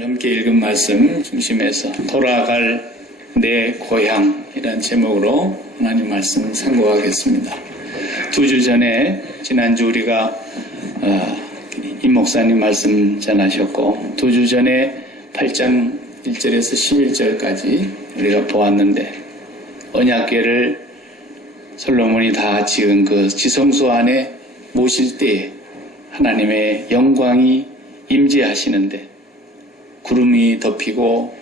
함께 읽은 말씀 중심에서 돌아갈 내 고향이라는 제목으로 하나님 말씀 상고하겠습니다. 2주 전에 지난주 우리가 임 목사님 말씀 전하셨고 2주 전에 8장 1절에서 11절까지 우리가 보았는데 언약궤를 솔로몬이 다 지은 그 지성소 안에 모실 때에 하나님의 영광이 임재하시는데 구름이 덮이고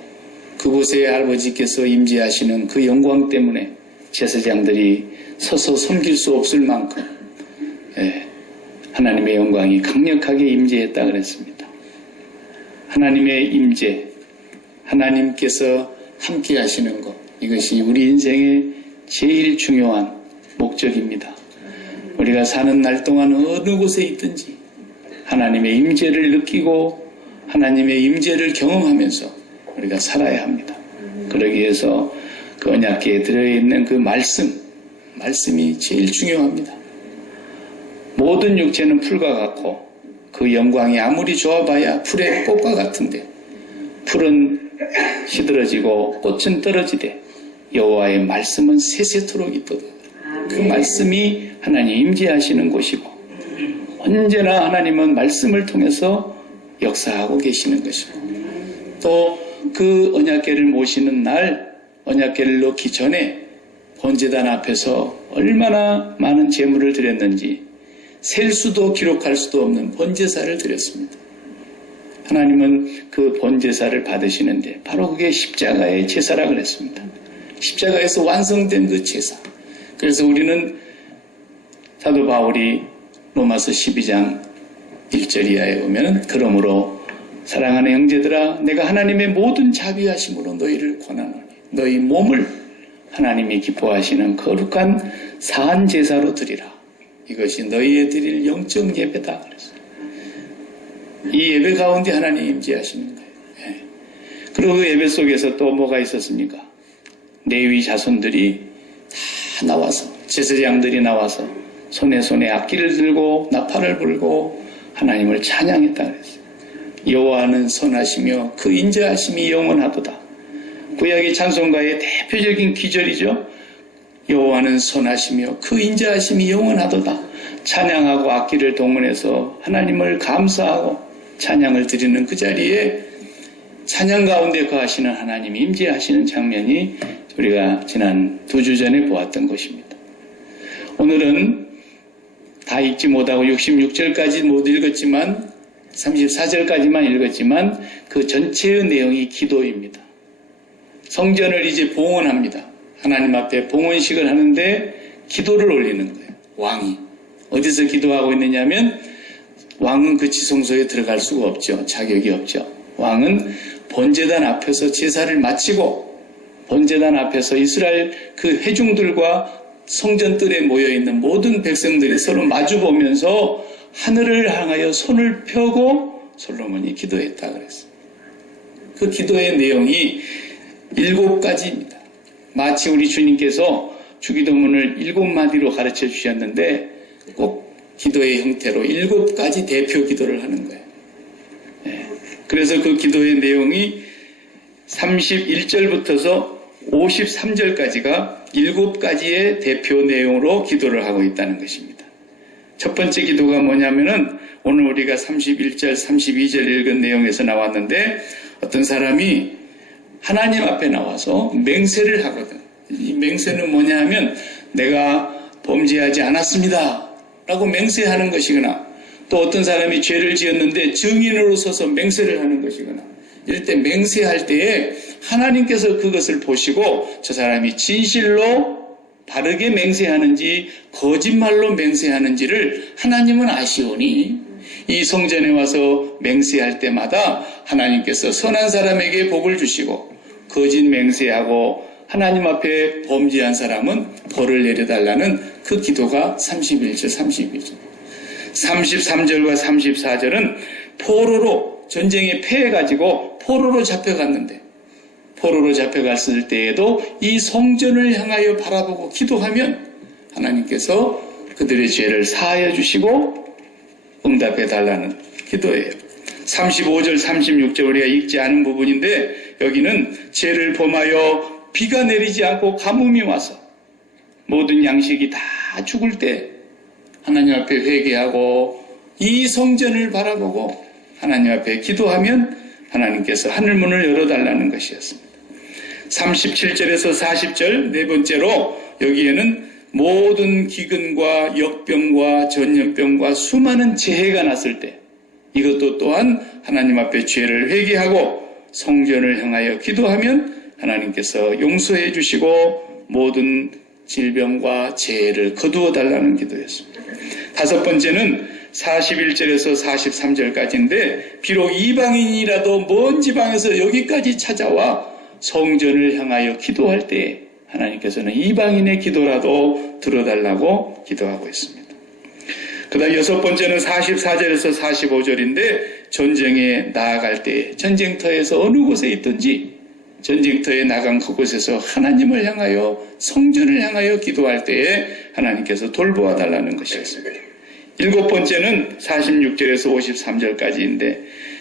그곳에 아버지께서 임재하시는 그 영광 때문에 제사장들이 서서 섬길 수 없을 만큼 하나님의 영광이 강력하게 임재했다 그랬습니다. 하나님의 임재, 하나님께서 함께 하시는 것, 이것이 우리 인생의 제일 중요한 목적입니다. 우리가 사는 날 동안 어느 곳에 있든지 하나님의 임재를 느끼고 하나님의 임재를 경험하면서 우리가 살아야 합니다. 그러기 위해서 그 언약궤에 들어있는 그 말씀이 제일 중요합니다. 모든 육체는 풀과 같고 그 영광이 아무리 좋아봐야 풀의 꽃과 같은데 풀은 시들어지고 꽃은 떨어지되 여호와의 말씀은 세세토록 있도다. 그 말씀이 하나님 임재하시는 곳이고 언제나 하나님은 말씀을 통해서 역사하고 계시는 것이고 또 그 언약궤를 모시는 날 언약궤를 놓기 전에 번제단 앞에서 얼마나 많은 제물을 드렸는지 셀 수도 기록할 수도 없는 번제사를 드렸습니다. 하나님은 그 번제사를 받으시는데 바로 그게 십자가의 제사라 그랬습니다. 십자가에서 완성된 그 제사. 그래서 우리는 사도 바울이 로마서 12장 1절 이하에 보면 그러므로 사랑하는 형제들아 내가 하나님의 모든 자비하심으로 너희를 권하노니 너희 몸을 하나님이 기뻐하시는 거룩한 사한 제사로 드리라. 이것이 너희의 드릴 영적 예배다 그랬어요. 이 예배 가운데 하나님이 임재하시는 거예요. 그리고 그 예배 속에서 또 뭐가 있었습니까? 레위 자손들이 다 나와서 제사장들이 나와서 손에 악기를 들고 나팔을 불고 하나님을 찬양했다 그랬어요. 여호와는 선하시며 그 인자하심이 영원하도다. 구약의 찬송가의 대표적인 기절이죠. 여호와는 선하시며 그 인자하심이 영원하도다. 찬양하고 악기를 동원해서 하나님을 감사하고 찬양을 드리는 그 자리에 찬양 가운데 거하시는 하나님이 임재하시는 장면이 우리가 지난 2주 전에 보았던 것입니다. 오늘은 다 읽지 못하고 66절까지 못 읽었지만 34절까지만 읽었지만 그 전체의 내용이 기도입니다. 성전을 이제 봉헌합니다. 하나님 앞에 봉헌식을 하는데 기도를 올리는 거예요. 왕이 어디서 기도하고 있느냐면 왕은 그 지성소에 들어갈 수가 없죠. 자격이 없죠. 왕은 번제단 앞에서 제사를 마치고 번제단 앞에서 이스라엘 그 회중들과 성전뜰에 모여있는 모든 백성들이 서로 마주보면서 하늘을 향하여 손을 펴고 솔로몬이 기도했다 그랬어요. 그 기도의 내용이 7가지입니다. 마치 우리 주님께서 주기도문을 7마디로 가르쳐 주셨는데 꼭 기도의 형태로 7가지 대표 기도를 하는 거예요. 그래서 그 기도의 내용이 31절부터서 53절까지가 7가지의 대표 내용으로 기도를 하고 있다는 것입니다. 첫 번째 기도가 뭐냐면은 오늘 우리가 31절, 32절 읽은 내용에서 나왔는데 어떤 사람이 하나님 앞에 나와서 맹세를 하거든. 이 맹세는 뭐냐 하면 내가 범죄하지 않았습니다 라고 맹세하는 것이거나 또 어떤 사람이 죄를 지었는데 증인으로 서서 맹세를 하는 것이거나 이럴 때 맹세할 때에 하나님께서 그것을 보시고 저 사람이 진실로 바르게 맹세하는지 거짓말로 맹세하는지를 하나님은 아시오니 이 성전에 와서 맹세할 때마다 하나님께서 선한 사람에게 복을 주시고 거짓 맹세하고 하나님 앞에 범죄한 사람은 벌을 내려달라는 그 기도가 31절, 32절. 33절과 34절은 포로로 전쟁에 패해가지고 포로로 잡혀갔는데 포로로 잡혀갔을 때에도 이 성전을 향하여 바라보고 기도하면 하나님께서 그들의 죄를 사하여 주시고 응답해 달라는 기도예요. 35절, 36절 우리가 읽지 않은 부분인데 여기는 죄를 범하여 비가 내리지 않고 가뭄이 와서 모든 양식이 다 죽을 때 하나님 앞에 회개하고 이 성전을 바라보고 하나님 앞에 기도하면 하나님께서 하늘문을 열어달라는 것이었습니다. 37절에서 40절 네 번째로 여기에는 모든 기근과 역병과 전염병과 수많은 재해가 났을 때 이것도 또한 하나님 앞에 죄를 회개하고 성전을 향하여 기도하면 하나님께서 용서해 주시고 모든 질병과 재해를 거두어 달라는 기도였습니다. 다섯 번째는 41절에서 43절까지인데 비록 이방인이라도 먼 지방에서 여기까지 찾아와 성전을 향하여 기도할 때 하나님께서는 이방인의 기도라도 들어달라고 기도하고 있습니다. 그 다음 여섯 번째는 44절에서 45절인데 전쟁에 나아갈 때 전쟁터에서 어느 곳에 있든지 전쟁터에 나간 그곳에서 하나님을 향하여 성전을 향하여 기도할 때에 하나님께서 돌보아 달라는 것이었습니다. 일곱 번째는 46절에서 53절까지인데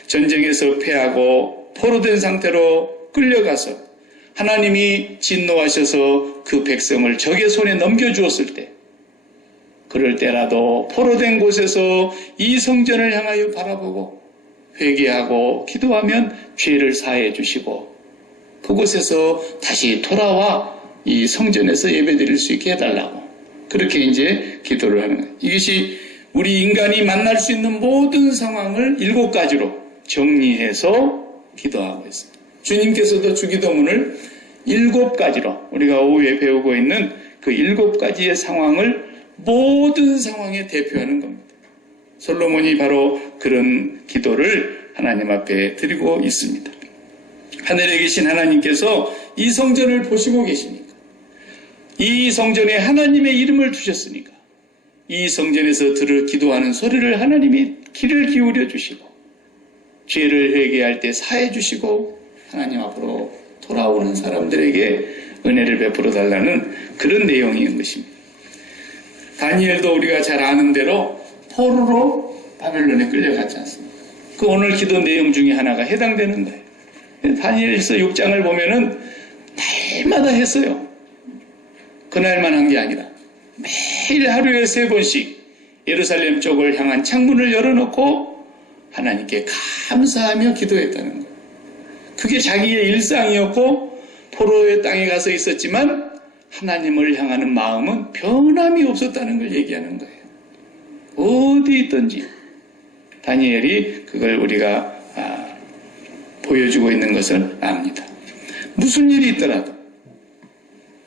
전쟁에서 패하고 포로된 상태로 끌려가서 하나님이 진노하셔서 그 백성을 적의 손에 넘겨주었을 때 그럴 때라도 포로된 곳에서 이 성전을 향하여 바라보고 회개하고 기도하면 죄를 사해 주시고 그곳에서 다시 돌아와 이 성전에서 예배드릴 수 있게 해달라고 그렇게 이제 기도를 하는 거예요. 이것이 우리 인간이 만날 수 있는 모든 상황을 7가지로 정리해서 기도하고 있습니다. 주님께서도 주기도문을 7가지로 우리가 오후에 배우고 있는 그 7가지의 상황을 모든 상황에 대표하는 겁니다. 솔로몬이 바로 그런 기도를 하나님 앞에 드리고 있습니다. 하늘에 계신 하나님께서 이 성전을 보시고 계시니까 이 성전에 하나님의 이름을 두셨으니까 이 성전에서 들을 기도하는 소리를 하나님이 귀를 기울여 주시고 죄를 회개할 때 사해 주시고 하나님 앞으로 돌아오는 사람들에게 은혜를 베풀어 달라는 그런 내용인 것입니다. 다니엘도 우리가 잘 아는 대로 포로로 바벨론에 끌려갔지 않습니까? 그 오늘 기도 내용 중에 하나가 해당되는 거예요. 다니엘서 6장을 보면은 날마다 했어요. 그날만 한 게 아니라 매일 하루에 3번씩 예루살렘 쪽을 향한 창문을 열어놓고 하나님께 감사하며 기도했다는 거예요. 그게 자기의 일상이었고 포로의 땅에 가서 있었지만 하나님을 향하는 마음은 변함이 없었다는 걸 얘기하는 거예요. 어디 있든지 다니엘이 그걸 우리가 보여주고 있는 것을 압니다. 무슨 일이 있더라도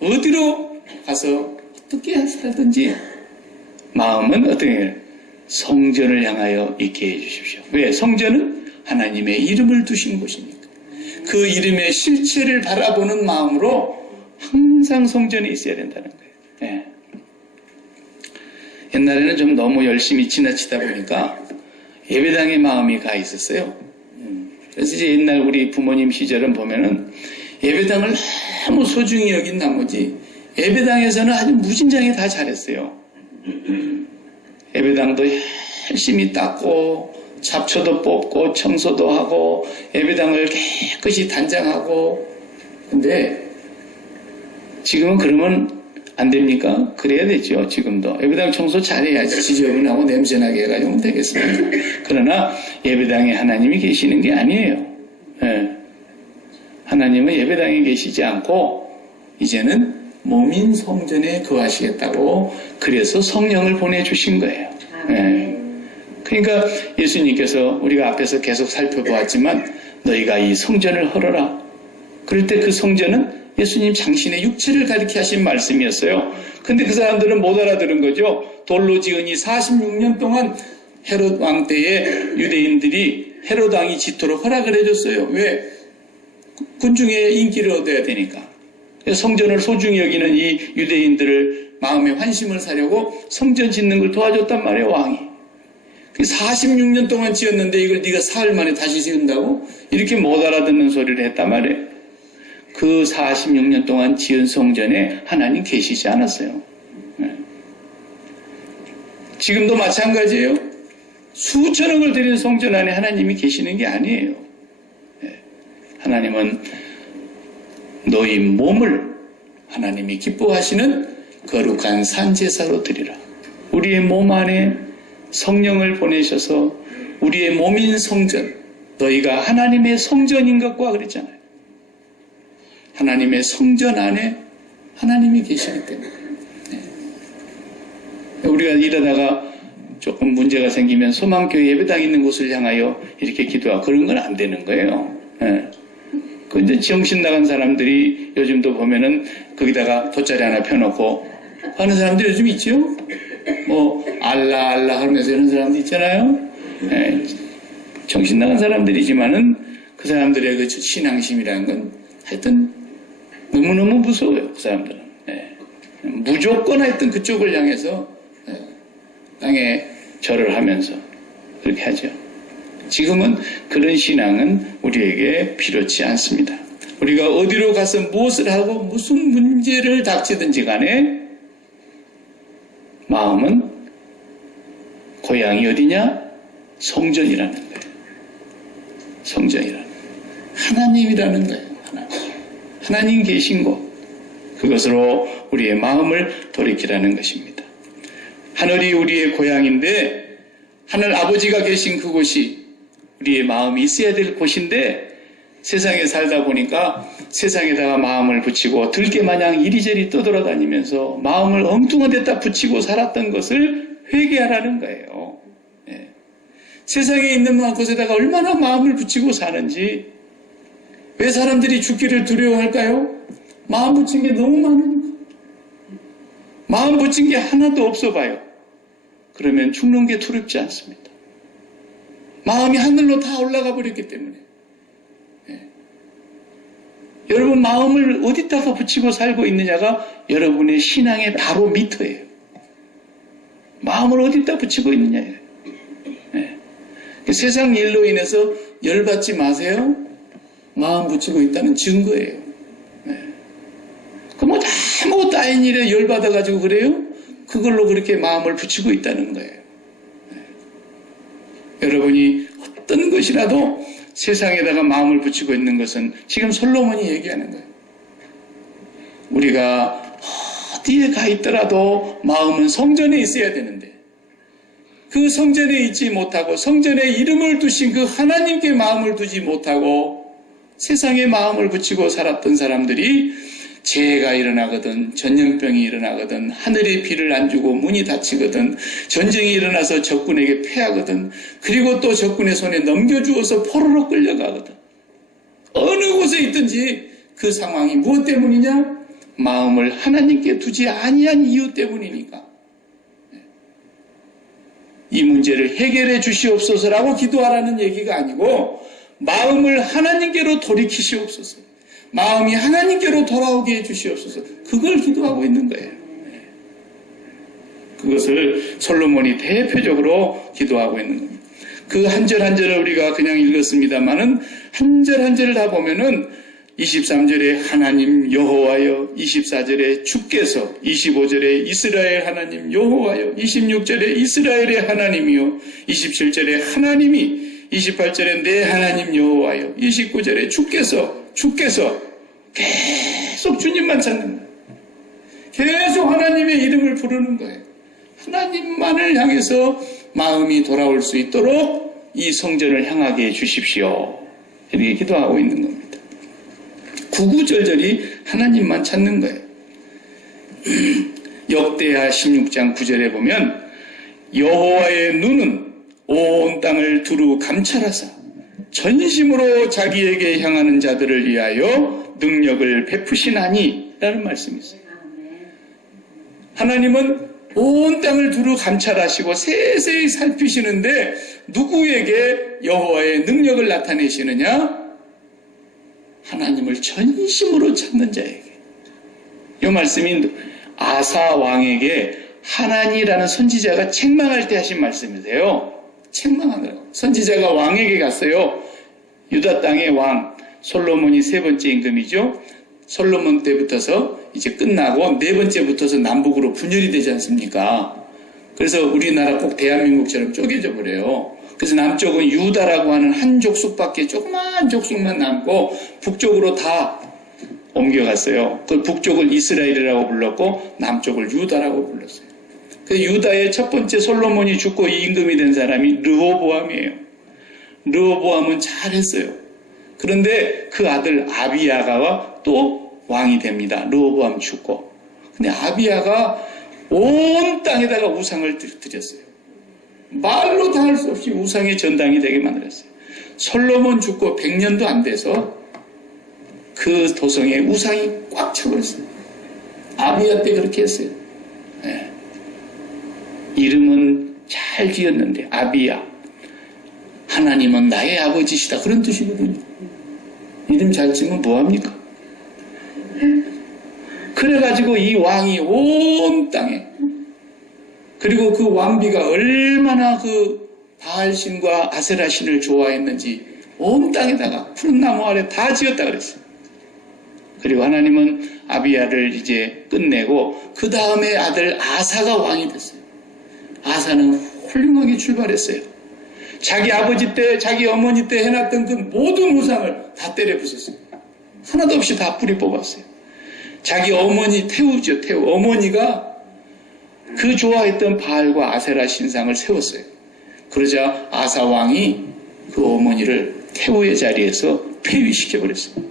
어디로 가서 어떻게 살든지 마음은 어떻게 성전을 향하여 있게 해주십시오. 왜? 성전은 하나님의 이름을 두신 곳이니까. 그 이름의 실체를 바라보는 마음으로 항상 성전에 있어야 된다는 거예요. 네. 옛날에는 좀 너무 열심히 지나치다 보니까 예배당의 마음이 가 있었어요. 그래서 이제 옛날 우리 부모님 시절은 보면은 예배당을 너무 소중히 여긴 나머지 예배당에서는 아주 무진장에 다 잘했어요. 예배당도 열심히 닦고 잡초도 뽑고 청소도 하고 예배당을 깨끗이 단장하고 근데 지금은 그러면 안 됩니까? 그래야 되죠. 지금도 예배당 청소 잘해야지 지저분하고 냄새나게 해가지고 되겠습니까? 그러나 예배당에 하나님이 계시는 게 아니에요. 네. 하나님은 예배당에 계시지 않고 이제는 몸인 성전에 거하시겠다고 그래서 성령을 보내주신 거예요. 네. 그러니까 예수님께서 우리가 앞에서 계속 살펴보았지만 너희가 이 성전을 헐어라. 그럴 때 그 성전은 예수님 당신의 육체를 가리켜 하신 말씀이었어요. 근데 그 사람들은 못 알아들은 거죠. 돌로 지으니 46년 동안 헤롯 왕 때에 유대인들이 헤롯 왕이 짓도록 허락을 해줬어요. 왜? 군중의 인기를 얻어야 되니까. 성전을 소중히 여기는 이 유대인들을 마음의 환심을 사려고 성전 짓는 걸 도와줬단 말이에요, 왕이. 46년 동안 지었는데 이걸 네가 사흘 만에 다시 지은다고? 이렇게 못 알아듣는 소리를 했단 말이에요. 그 46년 동안 지은 성전에 하나님 계시지 않았어요. 지금도 마찬가지예요. 수천억을 들인 성전 안에 하나님이 계시는 게 아니에요. 하나님은 너희 몸을 하나님이 기뻐하시는 거룩한 산제사로 드리라. 우리의 몸 안에 성령을 보내셔서 우리의 몸인 성전, 너희가 하나님의 성전인 것과 그랬잖아요. 하나님의 성전 안에 하나님이 계시기 때문에. 우리가 이러다가 조금 문제가 생기면 소망교회 예배당 있는 곳을 향하여 이렇게 기도하고 그런 건 안 되는 거예요. 그 이제 정신 나간 사람들이 요즘도 보면은 거기다가 돗자리 하나 펴놓고 하는 사람들이 요즘 있죠? 뭐 알라 하면서 이런 사람도 있잖아요. 정신 나간 사람들이지만은 그 사람들의 그 신앙심이라는 건 하여튼 너무너무 무서워요. 그 사람들은. 무조건 하여튼 그쪽을 향해서 땅에 절을 하면서 그렇게 하죠. 지금은 그런 신앙은 우리에게 필요치 않습니다. 우리가 어디로 가서 무엇을 하고 무슨 문제를 닥치든지 간에 마음은 고향이 어디냐? 성전이라는 거예요. 성전이라는 거예요. 하나님이라는 거예요. 하나님 계신 곳. 그것으로 우리의 마음을 돌이키라는 것입니다. 하늘이 우리의 고향인데 하늘 아버지가 계신 그곳이 우리의 마음이 있어야 될 곳인데 세상에 살다 보니까 세상에다가 마음을 붙이고 들깨마냥 이리저리 떠돌아다니면서 마음을 엉뚱한 데다 붙이고 살았던 것을 회개하라는 거예요. 세상에 있는 곳에다가 얼마나 마음을 붙이고 사는지. 왜 사람들이 죽기를 두려워할까요? 마음 붙인 게 너무 많으니까. 마음 붙인 게 하나도 없어 봐요. 그러면 죽는 게 두렵지 않습니다. 마음이 하늘로 다 올라가 버렸기 때문에. 여러분 마음을 어디다가 붙이고 살고 있느냐가 여러분의 신앙의 바로 미터예요. 마음을 어디다 붙이고 있느냐예요. 세상 일로 인해서 열받지 마세요. 마음 붙이고 있다는 증거예요. 그 뭐 아무것도 아닌 일에 열받아가지고 그래요? 그걸로 그렇게 마음을 붙이고 있다는 거예요. 여러분이 어떤 것이라도 세상에다가 마음을 붙이고 있는 것은 지금 솔로몬이 얘기하는 거예요. 우리가 어디에 가 있더라도 마음은 성전에 있어야 되는데 그 성전에 있지 못하고 성전에 이름을 두신 그 하나님께 마음을 두지 못하고 세상에 마음을 붙이고 살았던 사람들이 재해가 일어나거든 전염병이 일어나거든 하늘이 비를 안 주고 문이 닫히거든 전쟁이 일어나서 적군에게 패하거든 그리고 또 적군의 손에 넘겨주어서 포로로 끌려가거든 어느 곳에 있든지 그 상황이 무엇 때문이냐? 마음을 하나님께 두지 아니한 이유 때문이니까 이 문제를 해결해 주시옵소서라고 기도하라는 얘기가 아니고 마음을 하나님께로 돌이키시옵소서 마음이 하나님께로 돌아오게 해주시옵소서. 그걸 기도하고 있는 거예요. 그것을 솔로몬이 대표적으로 기도하고 있는 겁니다. 그 한 절 한 절을 우리가 그냥 읽었습니다만은 한 절 한 절을 다 보면은 23절에 하나님 여호와여, 24절에 주께서, 25절에 이스라엘 하나님 여호와여, 26절에 이스라엘의 하나님이요, 27절에 하나님이, 28절에 내 하나님 여호와여, 29절에 주께서 계속 주님만 찾는 거예요. 계속 하나님의 이름을 부르는 거예요. 하나님만을 향해서 마음이 돌아올 수 있도록 이 성전을 향하게 해주십시오. 이렇게 기도하고 있는 겁니다. 구구절절이 하나님만 찾는 거예요. 역대하 16장 9절에 보면 여호와의 눈은 온 땅을 두루 감찰하사 전심으로 자기에게 향하는 자들을 위하여 능력을 베푸시나니 라는 말씀이 있어요. 하나님은 온 땅을 두루 감찰하시고 세세히 살피시는데 누구에게 여호와의 능력을 나타내시느냐? 하나님을 전심으로 찾는 자에게. 이 말씀이 아사 왕에게 하나니라는 선지자가 책망할 때 하신 말씀이세요. 책망하더라고요. 선지자가 왕에게 갔어요. 유다 땅의 왕 솔로몬이 세 번째 임금이죠. 솔로몬 때부터서 이제 끝나고 네 번째부터서 남북으로 분열이 되지 않습니까? 그래서 우리나라 꼭 대한민국처럼 쪼개져 버려요. 그래서 남쪽은 유다라고 하는 한 족속밖에 조그만 족속만 남고 북쪽으로 다 옮겨갔어요. 그 북쪽을 이스라엘이라고 불렀고 남쪽을 유다라고 불렀어요. 그 유다의 첫 번째 솔로몬이 죽고 임금이 된 사람이 르호보암이에요. 르호보암은 잘했어요. 그런데 그 아들 아비야가 또 왕이 됩니다. 르호보암 죽고. 근데 아비야가 온 땅에다가 우상을 드렸어요. 말로 다 할 수 없이 우상의 전당이 되게 만들었어요. 솔로몬 죽고 100년도 안 돼서 그 도성에 우상이 꽉 차버렸어요. 아비야 때 그렇게 했어요. 네. 이름은 잘 지었는데 아비야. 하나님은 나의 아버지시다. 그런 뜻이거든요. 이름 잘 지으면 뭐합니까? 그래가지고 이 왕이 온 땅에, 그리고 그 왕비가 얼마나 그 바알신과 아세라신을 좋아했는지 온 땅에다가 푸른 나무 아래 다 지었다 그랬어요. 그리고 하나님은 아비야를 이제 끝내고 그 다음에 아들 아사가 왕이 됐어요. 아사는 훌륭하게 출발했어요. 자기 아버지 때, 자기 어머니 때 해놨던 그 모든 우상을 다 때려 부쉈어요. 하나도 없이 다 뿌리 뽑았어요. 자기 어머니 태우죠. 태우. 어머니가 그 좋아했던 바알과 아세라 신상을 세웠어요. 그러자 아사 왕이 그 어머니를 태우의 자리에서 폐위시켜버렸어요.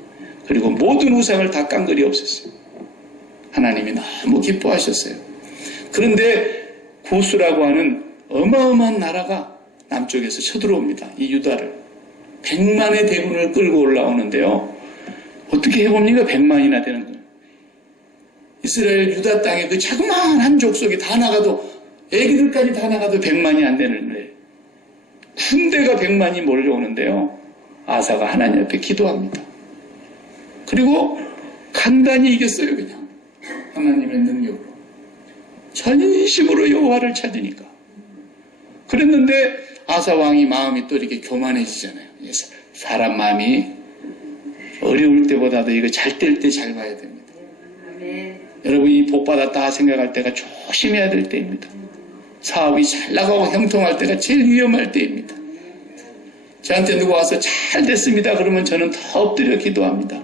그리고 모든 우상을 다 깡그리 없앴어요. 하나님이 너무 기뻐하셨어요. 그런데 고수라고 하는 어마어마한 나라가 남쪽에서 쳐들어옵니다. 이 유다를. 100만의 대군을 끌고 올라오는데요. 어떻게 해봅니까? 100만이나 되는 거예요. 이스라엘 유다 땅에 그 자그마한 족속이 다 나가도, 애기들까지 다 나가도 100만이 안 되는데, 군대가 100만이 몰려오는데요. 아사가 하나님 앞에 기도합니다. 그리고 간단히 이겼어요. 그냥 하나님의 능력으로. 전심으로 여호와를 찾으니까. 그랬는데 아사 왕이 마음이 또 이렇게 교만해지잖아요. 사람 마음이 어려울 때보다도 이거 잘 될 때 잘 봐야 됩니다. 여러분이 복 받았다 생각할 때가 조심해야 될 때입니다. 사업이 잘 나가고 형통할 때가 제일 위험할 때입니다. 저한테 누구 와서 잘 됐습니다 그러면 저는 더 엎드려 기도합니다.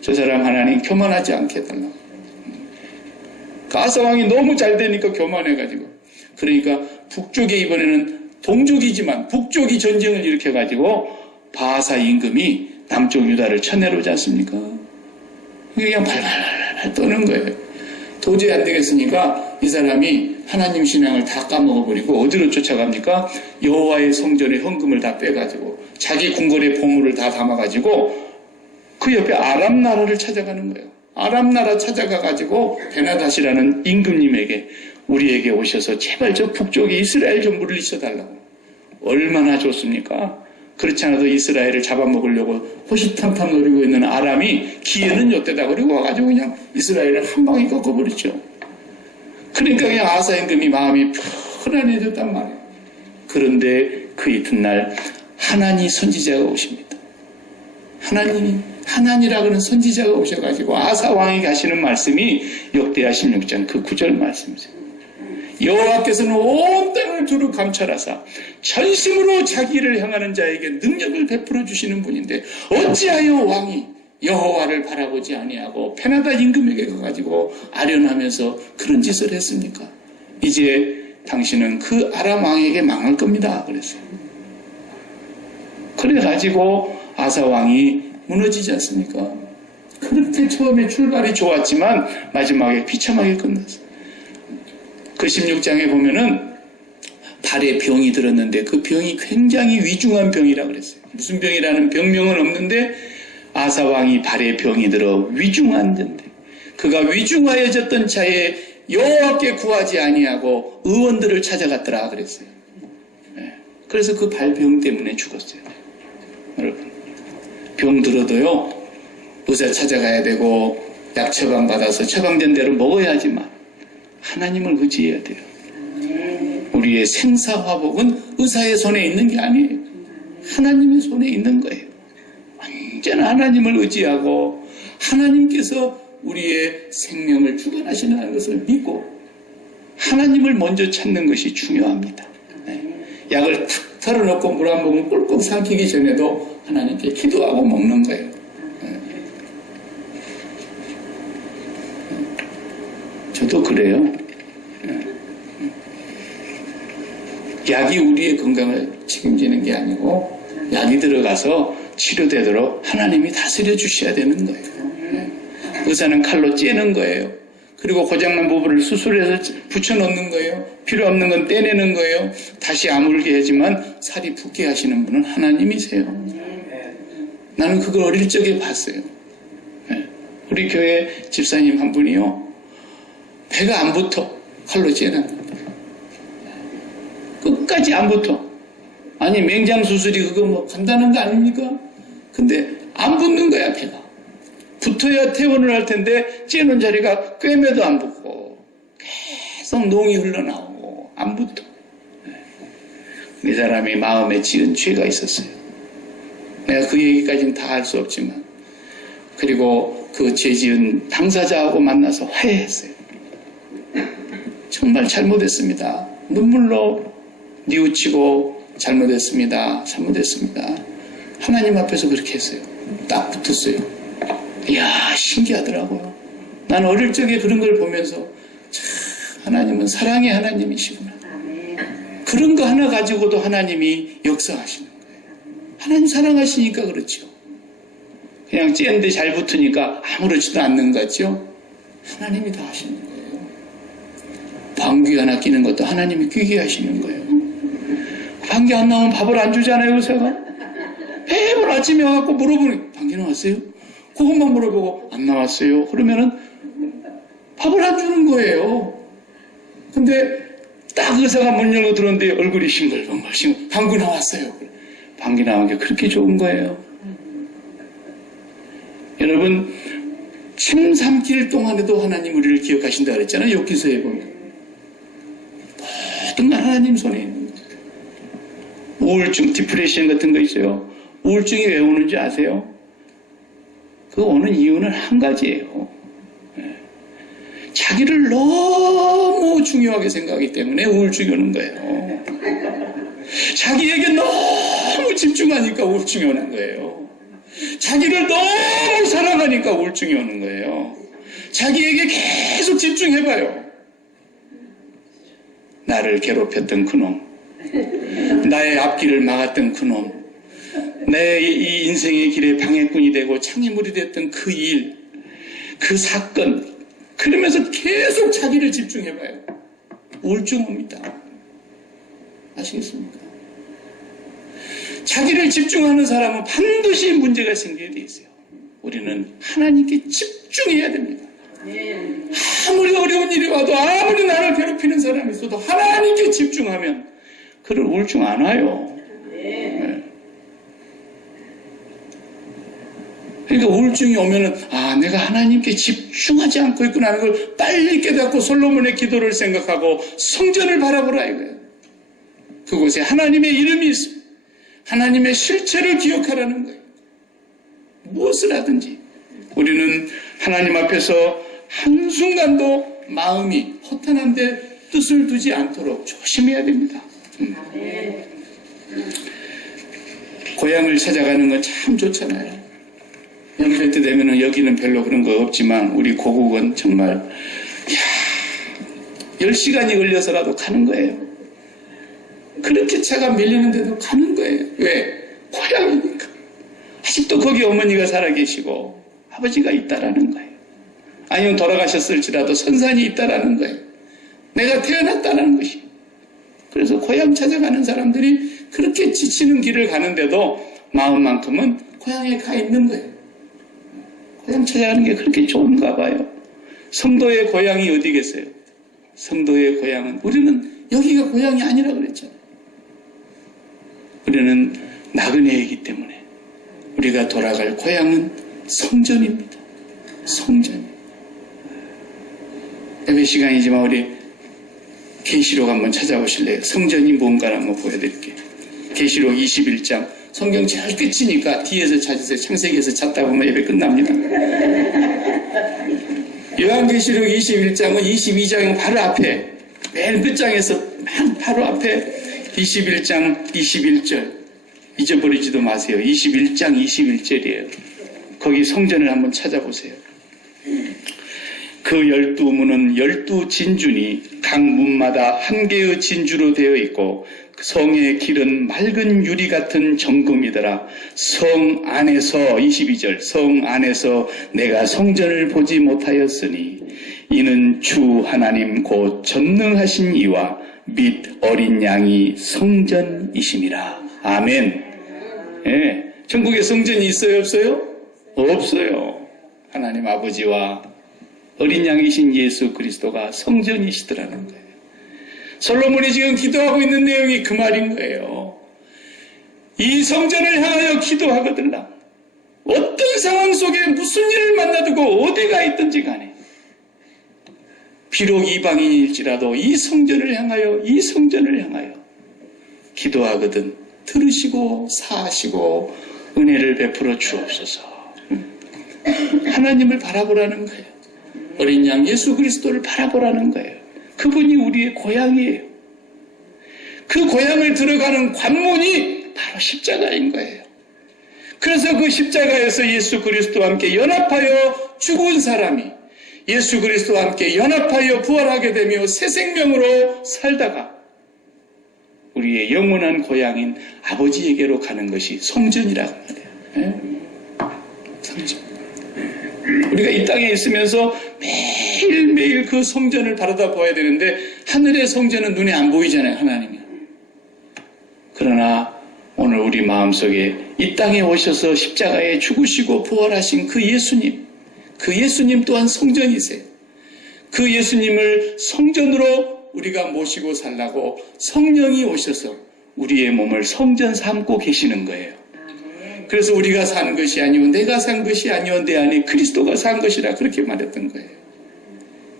저 사람 하나님 교만하지 않게 해달라고. 아사 왕이 너무 잘 되니까 교만해가지고, 그러니까 북쪽에 이번에는 동족이지만 북쪽이 전쟁을 일으켜가지고 바하사 임금이 남쪽 유다를 쳐내려오지 않습니까? 그냥 발발발 떠는 거예요. 도저히 안 되겠으니까 이 사람이 하나님 신앙을 다 까먹어버리고 어디로 쫓아갑니까? 여호와의 성전의 헌금을 다 빼가지고 자기 궁궐의 보물을 다 담아가지고 그 옆에 아람 나라를 찾아가는 거예요. 아람 나라 찾아가가지고 베나닷이라는 임금님에게 우리에게 오셔서 제발 저 북쪽에 이스라엘 좀 물리쳐달라고. 얼마나 좋습니까? 그렇지 않아도 이스라엘을 잡아먹으려고 호시탐탐 노리고 있는 아람이 기회는 요때다 그리고 와가지고 그냥 이스라엘을 한 방에 꺾어버렸죠. 그러니까 그냥 아사 임금이 마음이 편안해졌단 말이에요. 그런데 그 이튿날 하나니 선지자가 오십니다. 하나니라 그러는 선지자가 오셔가지고 아사 왕에게 하시는 말씀이 역대하 16장 그 9절 말씀이세요. 여호와께서는 온 땅을 두루 감찰하사 전심으로 자기를 향하는 자에게 능력을 베풀어 주시는 분인데 어찌하여 왕이 여호와를 바라보지 아니하고 페나닷 임금에게 가가지고 아련하면서 그런 짓을 했습니까? 이제 당신은 그 아람 왕에게 망할 겁니다. 그랬어요. 그래가지고 아사 왕이 무너지지 않습니까? 그렇게 처음에 출발이 좋았지만 마지막에 비참하게 끝났어요. 그 16장에 보면은 발에 병이 들었는데 그 병이 굉장히 위중한 병이라 그랬어요. 무슨 병이라는 병명은 없는데 아사 왕이 발에 병이 들어 위중한데 그가 위중하여졌던 차에 여호와께 구하지 아니하고 의원들을 찾아갔더라 그랬어요. 그래서 그 발병 때문에 죽었어요. 여러분, 병 들어도요 의사 찾아가야 되고 약 처방 받아서 처방된 대로 먹어야 하지만 하나님을 의지해야 돼요. 우리의 생사화복은 의사의 손에 있는 게 아니에요. 하나님의 손에 있는 거예요. 완전 하나님을 의지하고 하나님께서 우리의 생명을 주관하시는 것을 믿고 하나님을 먼저 찾는 것이 중요합니다. 약을 탁 털어놓고 물 한 모금 꿀꺽 삼키기 전에도 하나님께 기도하고 먹는 거예요. 저도 그래요. 약이 우리의 건강을 책임지는 게 아니고 약이 들어가서 치료되도록 하나님이 다스려 주셔야 되는 거예요. 의사는 칼로 째는 거예요. 그리고 고장난 부분을 수술해서 붙여놓는 거예요. 필요 없는 건 떼내는 거예요. 다시 아물게 하지만 살이 붙게 하시는 분은 하나님이세요. 나는 그걸 어릴 적에 봤어요. 우리 교회 집사님 한 분이요. 배가 안 붙어. 칼로 째는 끝까지 안 붙어. 아니 맹장 수술이 그거 뭐 간단한 거 아닙니까? 근데 안 붙는 거야 배가. 붙어야 퇴원을 할 텐데 째는 자리가 꿰매도 안 붙고 계속 농이 흘러나오고 안 붙어. 이 사람이 마음에 지은 죄가 있었어요. 내가 그 얘기까지는 다 할 수 없지만 그리고 그 죄 지은 당사자하고 만나서 화해했어요. 정말 잘못했습니다. 눈물로 뉘우치고 잘못했습니다. 하나님 앞에서 그렇게 했어요. 딱 붙었어요. 이야 신기하더라고요. 나는 어릴 적에 그런 걸 보면서 참 하나님은 사랑의 하나님이시구나. 그런 거 하나 가지고도 하나님이 역사하시는 거예요. 하나님 사랑하시니까 그렇죠. 그냥 찌는데 잘 붙으니까 아무렇지도 않는 것 같죠. 하나님이 다 하시는 거예요. 방귀 하나 끼는 것도 하나님이 끼게 하시는 거예요. 방귀 안 나오면 밥을 안 주잖아요, 의사가. 매번 아침에 와갖고 물어보니 방귀 나왔어요? 그것만 물어보고 안 나왔어요. 그러면은 밥을 안 주는 거예요. 근데 딱 의사가 문 열고 들어오는데 얼굴이 싱글벙글 방귀 나왔어요. 방귀 나온 게 그렇게 좋은 거예요. 여러분 침 삼킬 동안에도 하나님 우리를 기억하신다 그랬잖아요. 욥기서에 보면 모든 건 하나님 손에 있는 거예요. 우울증, 디프레션 같은 거 있어요. 우울증이 왜 오는지 아세요? 그 오는 이유는 한 가지예요. 자기를 너무 중요하게 생각하기 때문에 우울증이 오는 거예요. 자기에게 너무 집중하니까 우울증이 오는 거예요. 자기를 너무 사랑하니까 우울증이 오는 거예요. 자기에게 계속 집중해봐요. 나를 괴롭혔던 그놈, 나의 앞길을 막았던 그놈, 내 이 인생의 길에 방해꾼이 되고 창의물이 됐던 그 일, 그 사건, 그러면서 계속 자기를 집중해봐요. 우울증 옵니다. 아시겠습니까? 자기를 집중하는 사람은 반드시 문제가 생기게 돼 있어요. 우리는 하나님께 집중해야 됩니다. 아무리 어려운 일이 와도 아무리 나를 괴롭히는 사람이 있어도 하나님께 집중하면 그를 우울증 안 와요. 네. 그러니까 우울증이 오면은 내가 하나님께 집중하지 않고 있구나 하는 걸 빨리 깨닫고 솔로몬의 기도를 생각하고 성전을 바라보라 이거예요. 그곳에 하나님의 이름이 있습니다. 하나님의 실체를 기억하라는 거예요. 무엇을 하든지 우리는 하나님 앞에서 한순간도 마음이 허탄한데 뜻을 두지 않도록 조심해야 됩니다. 고향을 찾아가는 건 참 좋잖아요. 연필 때 되면은 여기는 별로 그런 거 없지만 우리 고국은 정말 10시간이 걸려서라도 가는 거예요. 그렇게 차가 밀리는데도 가는 거예요. 왜? 고향이니까. 아직도 거기 어머니가 살아계시고 아버지가 있다라는 거예요. 아니면 돌아가셨을지라도 선산이 있다라는 거예요. 내가 태어났다는 것이. 그래서 고향 찾아가는 사람들이 그렇게 지치는 길을 가는데도 마음만큼은 고향에 가 있는 거예요. 고향 찾아가는 게 그렇게 좋은가 봐요. 성도의 고향이 어디겠어요? 성도의 고향은 우리는 여기가 고향이 아니라 그랬잖아요. 우리는 나그네이기 때문에 우리가 돌아갈 고향은 성전입니다. 성전. 예배 시간이지만 우리 계시록 한번 찾아보실래요? 성전이 뭔가를 한번 보여드릴게요. 계시록 21장. 성경 제일 끝이니까 뒤에서 찾으세요. 창세기에서 찾다 보면 예배 끝납니다. 요한계시록 21장은 22장은 바로 앞에 맨 끝장에서 바로 앞에 21장 21절 잊어버리지도 마세요. 21장 21절이에요. 거기 성전을 한번 찾아보세요. 그 12문은 12진주니 각 문마다 한 개의 진주로 되어 있고 성의 길은 맑은 유리 같은 정금이더라. 성 안에서 22절 성 안에서 내가 성전을 보지 못하였으니 이는 주 하나님 곧 전능하신 이와 및 어린 양이 성전이심이라. 아멘. 예, 천국에 성전이 있어요, 없어요? 없어요. 하나님 아버지와 어린 양이신 예수 그리스도가 성전이시더라는 거예요. 솔로몬이 지금 기도하고 있는 내용이 그 말인 거예요. 이 성전을 향하여 기도하거들라. 어떤 상황 속에 무슨 일을 만나두고 어디가 있든지 간에 비록 이방인일지라도 이 성전을 향하여 기도하거든 들으시고 사하시고 은혜를 베풀어 주옵소서. 하나님을 바라보라는 거예요. 어린 양 예수 그리스도를 바라보라는 거예요. 그분이 우리의 고향이에요. 그 고향을 들어가는 관문이 바로 십자가인 거예요. 그래서 그 십자가에서 예수 그리스도와 함께 연합하여 죽은 사람이 예수 그리스도와 함께 연합하여 부활하게 되며 새 생명으로 살다가 우리의 영원한 고향인 아버지에게로 가는 것이 성전이라고 말해요. 성전. 우리가 이 땅에 있으면서 매일매일 그 성전을 바라다 보아야 되는데 하늘의 성전은 눈에 안 보이잖아요. 하나님이. 그러나 오늘 우리 마음속에 이 땅에 오셔서 십자가에 죽으시고 부활하신 그 예수님 또한 성전이세요. 그 예수님을 성전으로 우리가 모시고 살라고 성령이 오셔서 우리의 몸을 성전 삼고 계시는 거예요. 그래서 우리가 산 것이 아니오 내가 산 것이 아니오 내 안에 그리스도가 산 것이라 그렇게 말했던 거예요.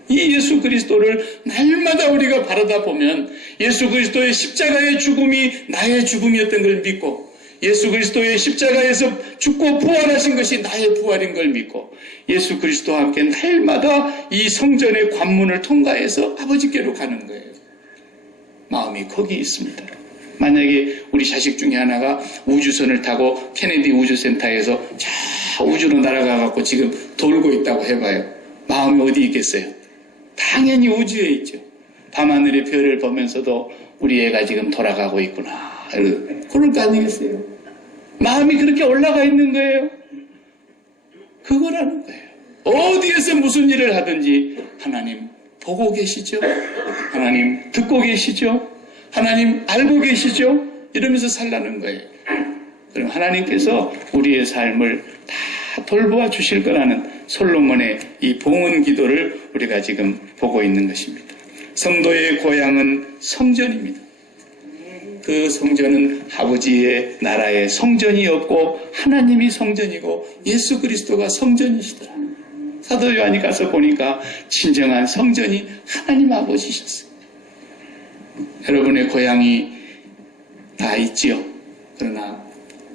이 예수 그리스도를 날마다 우리가 바라다 보면 예수 그리스도의 십자가의 죽음이 나의 죽음이었던 걸 믿고 예수 그리스도의 십자가에서 죽고 부활하신 것이 나의 부활인 걸 믿고 예수 그리스도와 함께 날마다 이 성전의 관문을 통과해서 아버지께로 가는 거예요. 마음이 거기 있습니다. 만약에 우리 자식 중에 하나가 우주선을 타고 케네디 우주센터에서 저 우주로 날아가갖고 지금 돌고 있다고 해봐요. 마음이 어디 있겠어요? 당연히 우주에 있죠. 밤하늘의 별을 보면서도 우리 애가 지금 돌아가고 있구나. 그럴 거 아니겠어요? 마음이 그렇게 올라가 있는 거예요. 그거라는 거예요. 어디에서 무슨 일을 하든지 하나님 보고 계시죠? 하나님 듣고 계시죠? 하나님 알고 계시죠? 이러면서 살라는 거예요. 그럼 하나님께서 우리의 삶을 다 돌보아 주실 거라는 솔로몬의 이 봉헌 기도를 우리가 지금 보고 있는 것입니다. 성도의 고향은 성전입니다. 그 성전은 아버지의 나라의 성전이었고 하나님이 성전이고 예수 그리스도가 성전이시더라. 사도 요한이 가서 보니까 진정한 성전이 하나님 아버지셨어요. 여러분의 고향이 다 있지요. 그러나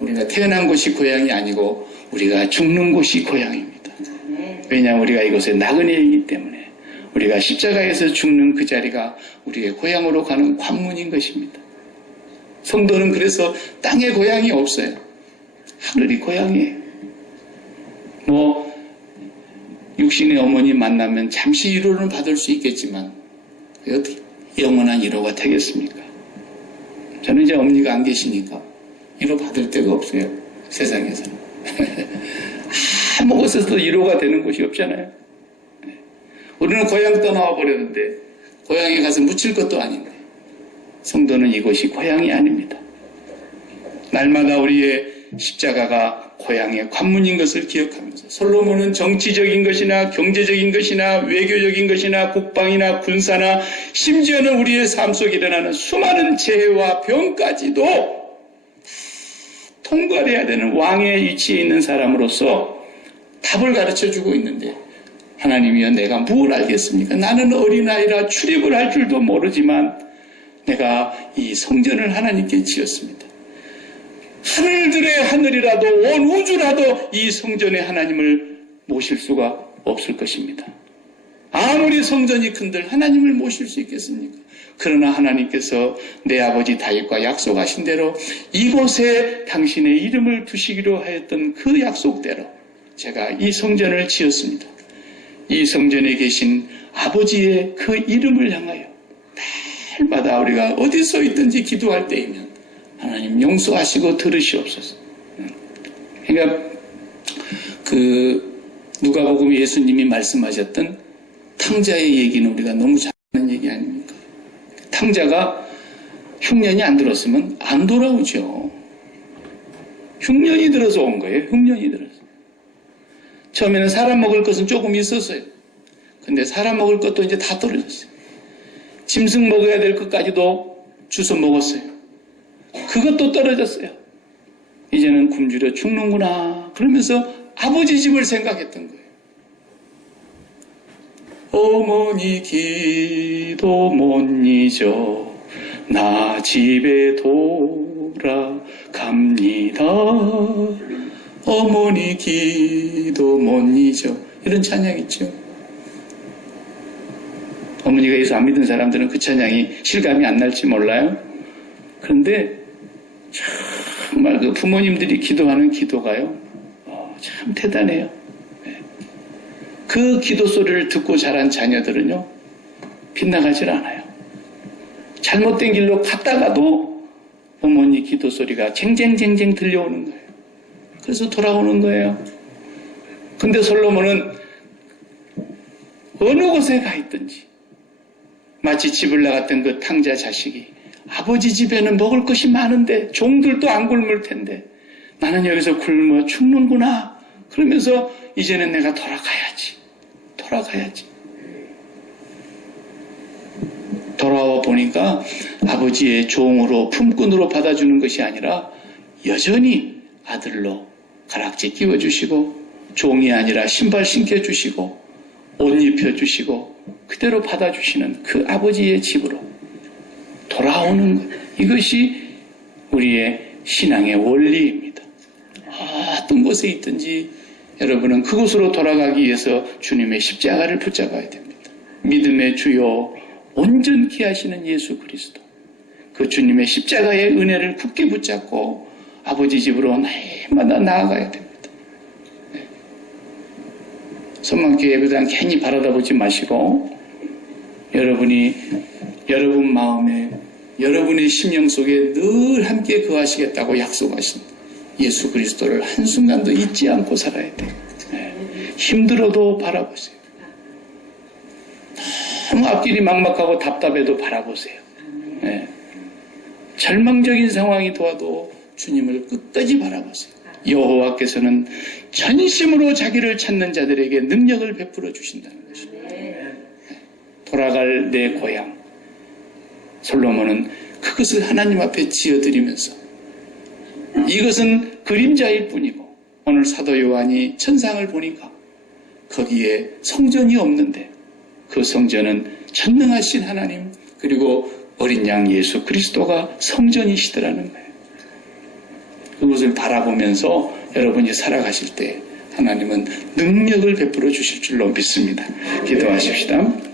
우리가 태어난 곳이 고향이 아니고 우리가 죽는 곳이 고향입니다. 왜냐하면 우리가 이곳에 나그네이기 때문에 우리가 십자가에서 죽는 그 자리가 우리의 고향으로 가는 관문인 것입니다. 성도는 그래서 땅에 고향이 없어요. 하늘이 고향이에요. 육신의 어머니 만나면 잠시 위로는 받을 수 있겠지만 어떻게 영원한 위로가 되겠습니까? 저는 이제 어머니가 안 계시니까 위로 받을 데가 없어요. 세상에서. 아무것에서도 위로가 되는 곳이 없잖아요. 우리는 고향 떠나와 버렸는데 고향에 가서 묻힐 것도 아닌데 성도는 이곳이 고향이 아닙니다. 날마다 우리의 십자가가 고향의 관문인 것을 기억하면서 솔로몬은 정치적인 것이나 경제적인 것이나 외교적인 것이나 국방이나 군사나 심지어는 우리의 삶 속에 일어나는 수많은 재해와 병까지도 통과해야 되는 왕의 위치에 있는 사람으로서 답을 가르쳐주고 있는데 하나님이여 내가 뭘 알겠습니까? 나는 어린아이라 출입을 할 줄도 모르지만 내가 이 성전을 하나님께 지었습니다. 하늘들의 하늘이라도 온 우주라도 이 성전에 하나님을 모실 수가 없을 것입니다. 아무리 성전이 큰들 하나님을 모실 수 있겠습니까? 그러나 하나님께서 내 아버지 다윗과 약속하신 대로 이곳에 당신의 이름을 두시기로 하였던 그 약속대로 제가 이 성전을 지었습니다. 이 성전에 계신 아버지의 그 이름을 향하여 날마다 우리가 어디서 있든지 기도할 때이면 하나님 용서하시고 들으시옵소서. 그러니까 누가복음 예수님이 말씀하셨던 탕자의 얘기는 우리가 너무 잘 아는 얘기 아닙니까? 탕자가 흉년이 안 들었으면 안 돌아오죠. 흉년이 들어서 온 거예요. 흉년이 들어서. 처음에는 사람 먹을 것은 조금 있었어요. 근데 사람 먹을 것도 이제 다 떨어졌어요. 짐승 먹어야 될 것까지도 주워 먹었어요. 그것도 떨어졌어요. 이제는 굶주려 죽는구나. 그러면서 아버지 집을 생각했던 거예요. 어머니 기도 못 잊어 나 집에 돌아갑니다. 어머니 기도 못 잊어. 이런 찬양 있죠. 어머니가 예수 안 믿는 사람들은 그 찬양이 실감이 안 날지 몰라요. 그런데 정말 그 부모님들이 기도하는 기도가요, 참 대단해요. 그 기도 소리를 듣고 자란 자녀들은요, 빗나가질 않아요. 잘못된 길로 갔다가도 어머니 기도 소리가 쟁쟁쟁쟁 들려오는 거예요. 그래서 돌아오는 거예요. 근데 솔로몬은 어느 곳에 가 있든지 마치 집을 나갔던 그 탕자 자식이 아버지 집에는 먹을 것이 많은데 종들도 안 굶을 텐데 나는 여기서 굶어 죽는구나. 그러면서 이제는 내가 돌아가야지. 돌아와 보니까 아버지의 종으로 품꾼으로 받아주는 것이 아니라 여전히 아들로 가락지 끼워주시고 종이 아니라 신발 신겨주시고 옷 입혀주시고 그대로 받아주시는 그 아버지의 집으로 돌아오는 것. 이것이 우리의 신앙의 원리입니다. 어떤 곳에 있든지 여러분은 그곳으로 돌아가기 위해서 주님의 십자가를 붙잡아야 됩니다. 믿음의 주요 온전케 하시는 예수 그리스도, 그 주님의 십자가의 은혜를 굳게 붙잡고 아버지 집으로 날마다 나아가야 됩니다. 손만교 예배당 괜히 바라다 보지 마시고 여러분이 여러분 마음에 여러분의 심령 속에 늘 함께 거하시겠다고 약속하신 예수 그리스도를 한순간도 잊지 않고 살아야 돼요. 힘들어도 바라보세요. 너무 앞길이 막막하고 답답해도 바라보세요. 절망적인 상황이 도와도 주님을 끝까지 바라보세요. 여호와께서는 전심으로 자기를 찾는 자들에게 능력을 베풀어 주신다는 것입니다. 돌아갈 내 고향 솔로몬은 그것을 하나님 앞에 지어드리면서 이것은 그림자일 뿐이고 오늘 사도 요한이 천상을 보니까 거기에 성전이 없는데 그 성전은 전능하신 하나님 그리고 어린 양 예수 그리스도가 성전이시더라는 거예요. 그것을 바라보면서 여러분이 살아가실 때 하나님은 능력을 베풀어 주실 줄로 믿습니다. 기도하십시다.